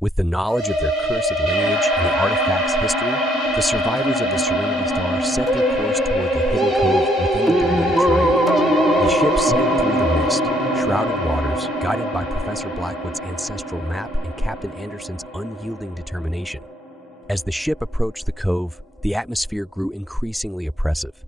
With the knowledge of their cursed lineage and the artifact's history, the survivors of the Serenity Star set their course toward the hidden cove within the Bermuda Triangle. The ship sailed through the mist, shrouded waters, guided by Professor Blackwood's ancestral map and Captain Anderson's unyielding determination. As the ship approached the cove, the atmosphere grew increasingly oppressive.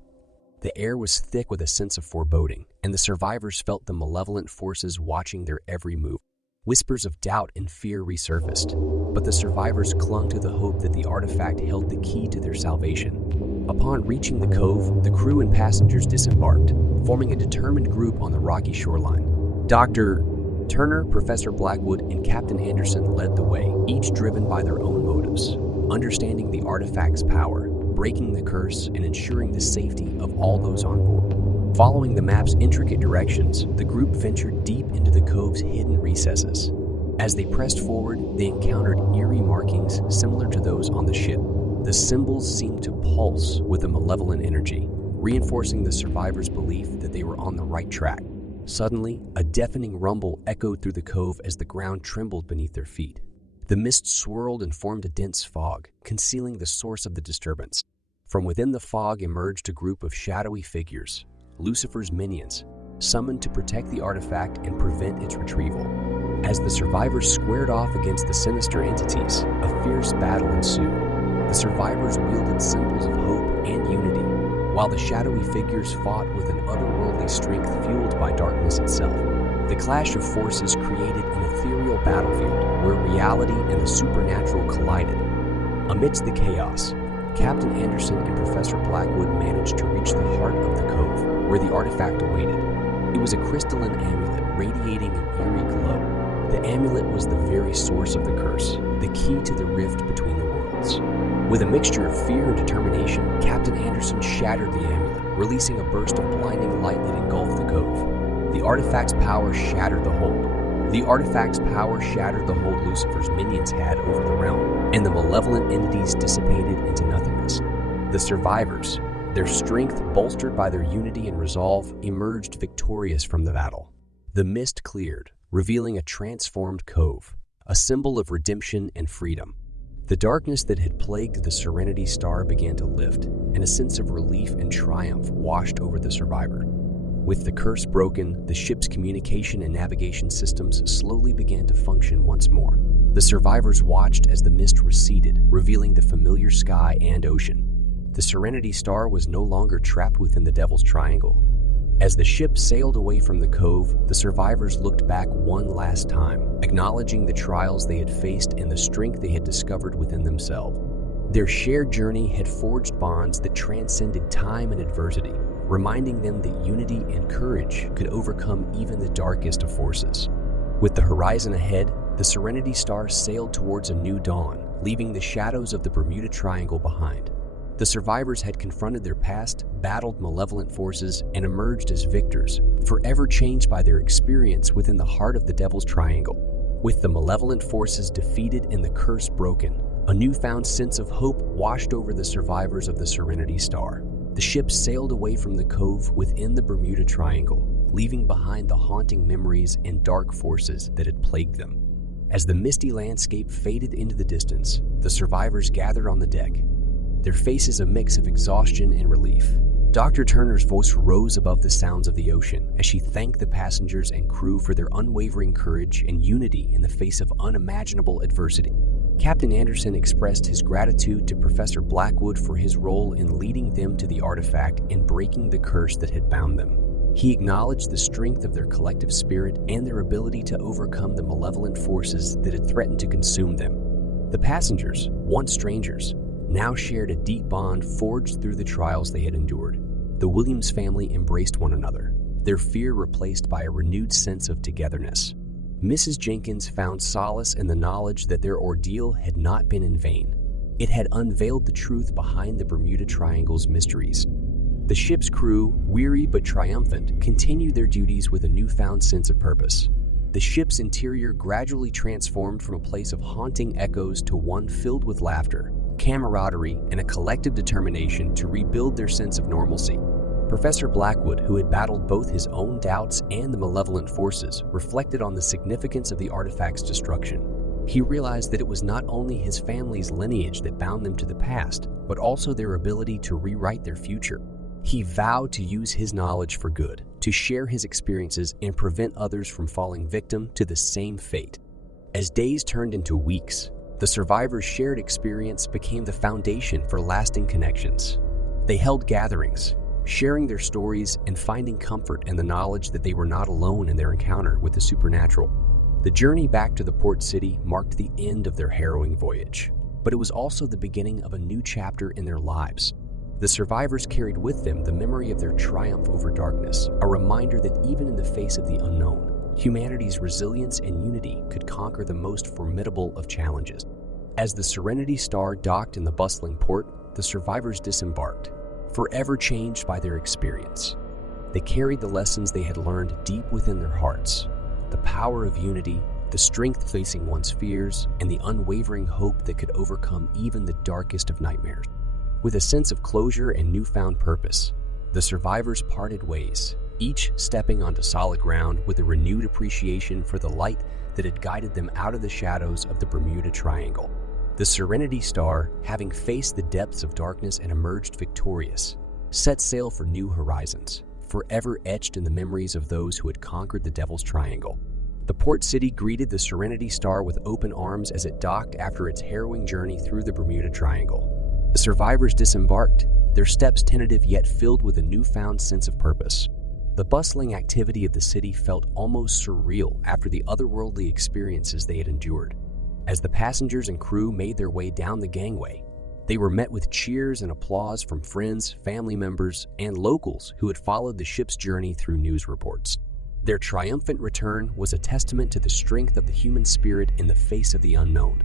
The air was thick with a sense of foreboding, and the survivors felt the malevolent forces watching their every move. Whispers of doubt and fear resurfaced, but the survivors clung to the hope that the artifact held the key to their salvation. Upon reaching the cove, the crew and passengers disembarked, forming a determined group on the rocky shoreline. Dr. Turner, Professor Blackwood, and Captain Anderson led the way, each driven by their own motives, understanding the artifact's power, breaking the curse, and ensuring the safety of all those on board. Following the map's intricate directions, the group ventured deep into the cove's hidden recesses. As they pressed forward, they encountered eerie markings similar to those on the ship. The symbols seemed to pulse with a malevolent energy, reinforcing the survivors' belief that they were on the right track. Suddenly, a deafening rumble echoed through the cove as the ground trembled beneath their feet. The mist swirled and formed a dense fog, concealing the source of the disturbance. From within the fog emerged a group of shadowy figures, Lucifer's minions, summoned to protect the artifact and prevent its retrieval. As the survivors squared off against the sinister entities, a fierce battle ensued. The survivors wielded symbols of hope and unity, while the shadowy figures fought with an otherworldly strength fueled by darkness itself. The clash of forces created an ethereal battlefield where reality and the supernatural collided. Amidst the chaos, Captain Anderson and Professor Blackwood managed to reach the heart of the cove, where the artifact awaited. It was a crystalline amulet radiating an eerie glow. The amulet was the very source of the curse, the key to the rift between the worlds. With a mixture of fear and determination, Captain Anderson shattered the amulet, releasing a burst of blinding light that engulfed the cove. The artifact's power shattered the hold. Lucifer's minions had over the realm, and the malevolent entities dissipated into nothingness. The survivors, their strength bolstered by their unity and resolve, emerged victorious from the battle. The mist cleared, revealing a transformed cove, a symbol of redemption and freedom. The darkness that had plagued the Serenity Star began to lift, and a sense of relief and triumph washed over the survivor. With the curse broken, the ship's communication and navigation systems slowly began to function once more. The survivors watched as the mist receded, revealing the familiar sky and ocean. The Serenity Star was no longer trapped within the Devil's Triangle. As the ship sailed away from the cove, the survivors looked back one last time, acknowledging the trials they had faced and the strength they had discovered within themselves. Their shared journey had forged bonds that transcended time and adversity, reminding them that unity and courage could overcome even the darkest of forces. With the horizon ahead, the Serenity Star sailed towards a new dawn, leaving the shadows of the Bermuda Triangle behind. The survivors had confronted their past, battled malevolent forces, and emerged as victors, forever changed by their experience within the heart of the Devil's Triangle. With the malevolent forces defeated and the curse broken, a newfound sense of hope washed over the survivors of the Serenity Star. The ship sailed away from the cove within the Bermuda Triangle, leaving behind the haunting memories and dark forces that had plagued them. As the misty landscape faded into the distance, the survivors gathered on the deck, their faces a mix of exhaustion and relief. Dr. Turner's voice rose above the sounds of the ocean as she thanked the passengers and crew for their unwavering courage and unity in the face of unimaginable adversity. Captain Anderson expressed his gratitude to Professor Blackwood for his role in leading them to the artifact and breaking the curse that had bound them. He acknowledged the strength of their collective spirit and their ability to overcome the malevolent forces that had threatened to consume them. The passengers, once strangers, now shared a deep bond forged through the trials they had endured. The Williams family embraced one another, their fear replaced by a renewed sense of togetherness. Mrs. Jenkins found solace in the knowledge that their ordeal had not been in vain. It had unveiled the truth behind the Bermuda Triangle's mysteries. The ship's crew, weary but triumphant, continued their duties with a newfound sense of purpose. The ship's interior gradually transformed from a place of haunting echoes to one filled with laughter, camaraderie, and a collective determination to rebuild their sense of normalcy. Professor Blackwood, who had battled both his own doubts and the malevolent forces, reflected on the significance of the artifact's destruction. He realized that it was not only his family's lineage that bound them to the past, but also their ability to rewrite their future. He vowed to use his knowledge for good, to share his experiences and prevent others from falling victim to the same fate. As days turned into weeks, the survivors' shared experience became the foundation for lasting connections. They held gatherings, sharing their stories and finding comfort in the knowledge that they were not alone in their encounter with the supernatural. The journey back to the port city marked the end of their harrowing voyage, but it was also the beginning of a new chapter in their lives. The survivors carried with them the memory of their triumph over darkness, a reminder that even in the face of the unknown, humanity's resilience and unity could conquer the most formidable of challenges. As the Serenity Star docked in the bustling port, the survivors disembarked, forever changed by their experience. They carried the lessons they had learned deep within their hearts: the power of unity, the strength facing one's fears, and the unwavering hope that could overcome even the darkest of nightmares. With a sense of closure and newfound purpose, the survivors parted ways, each stepping onto solid ground with a renewed appreciation for the light that had guided them out of the shadows of the Bermuda Triangle. The Serenity Star, having faced the depths of darkness and emerged victorious, set sail for new horizons, forever etched in the memories of those who had conquered the Devil's Triangle. The port city greeted the Serenity Star with open arms as it docked after its harrowing journey through the Bermuda Triangle. The survivors disembarked, their steps tentative yet filled with a newfound sense of purpose. The bustling activity of the city felt almost surreal after the otherworldly experiences they had endured. As the passengers and crew made their way down the gangway, they were met with cheers and applause from friends, family members, and locals who had followed the ship's journey through news reports. Their triumphant return was a testament to the strength of the human spirit in the face of the unknown.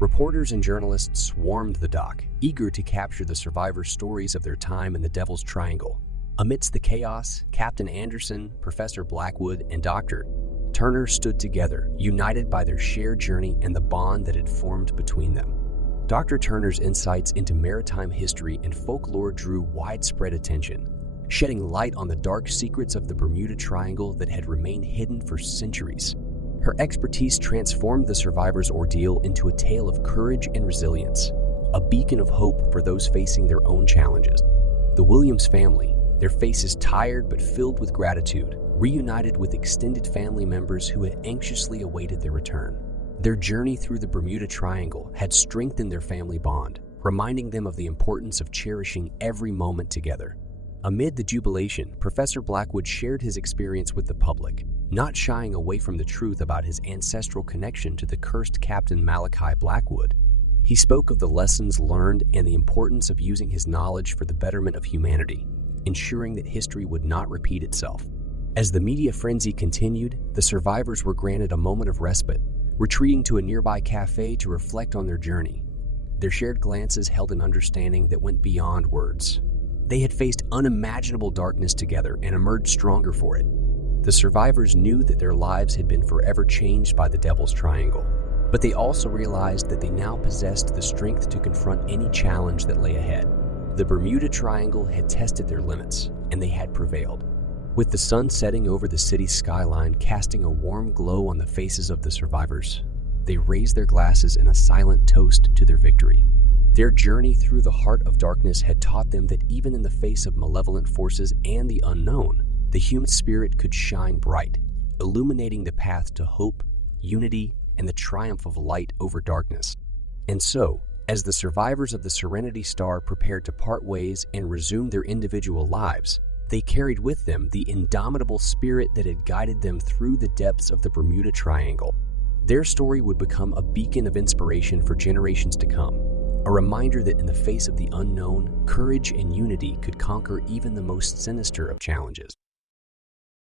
Reporters and journalists swarmed the dock, eager to capture the survivors' stories of their time in the Devil's Triangle. Amidst the chaos, Captain Anderson, Professor Blackwood, and Dr. Turner stood together, united by their shared journey and the bond that had formed between them. Dr. Turner's insights into maritime history and folklore drew widespread attention, shedding light on the dark secrets of the Bermuda Triangle that had remained hidden for centuries. Her expertise transformed the survivors' ordeal into a tale of courage and resilience, a beacon of hope for those facing their own challenges. The Williams family, their faces tired but filled with gratitude, reunited with extended family members who had anxiously awaited their return. Their journey through the Bermuda Triangle had strengthened their family bond, reminding them of the importance of cherishing every moment together. Amid the jubilation, Professor Blackwood shared his experience with the public, not shying away from the truth about his ancestral connection to the cursed Captain Malachi Blackwood. He spoke of the lessons learned and the importance of using his knowledge for the betterment of humanity, ensuring that history would not repeat itself. As the media frenzy continued, the survivors were granted a moment of respite, retreating to a nearby cafe to reflect on their journey. Their shared glances held an understanding that went beyond words. They had faced unimaginable darkness together and emerged stronger for it. The survivors knew that their lives had been forever changed by the Devil's Triangle, but they also realized that they now possessed the strength to confront any challenge that lay ahead. The Bermuda Triangle had tested their limits, and they had prevailed. With the sun setting over the city's skyline, casting a warm glow on the faces of the survivors, they raised their glasses in a silent toast to their victory. Their journey through the heart of darkness had taught them that even in the face of malevolent forces and the unknown, the human spirit could shine bright, illuminating the path to hope, unity, and the triumph of light over darkness. And so, as the survivors of the Serenity Star prepared to part ways and resume their individual lives, they carried with them the indomitable spirit that had guided them through the depths of the Bermuda Triangle. Their story would become a beacon of inspiration for generations to come, a reminder that in the face of the unknown, courage and unity could conquer even the most sinister of challenges.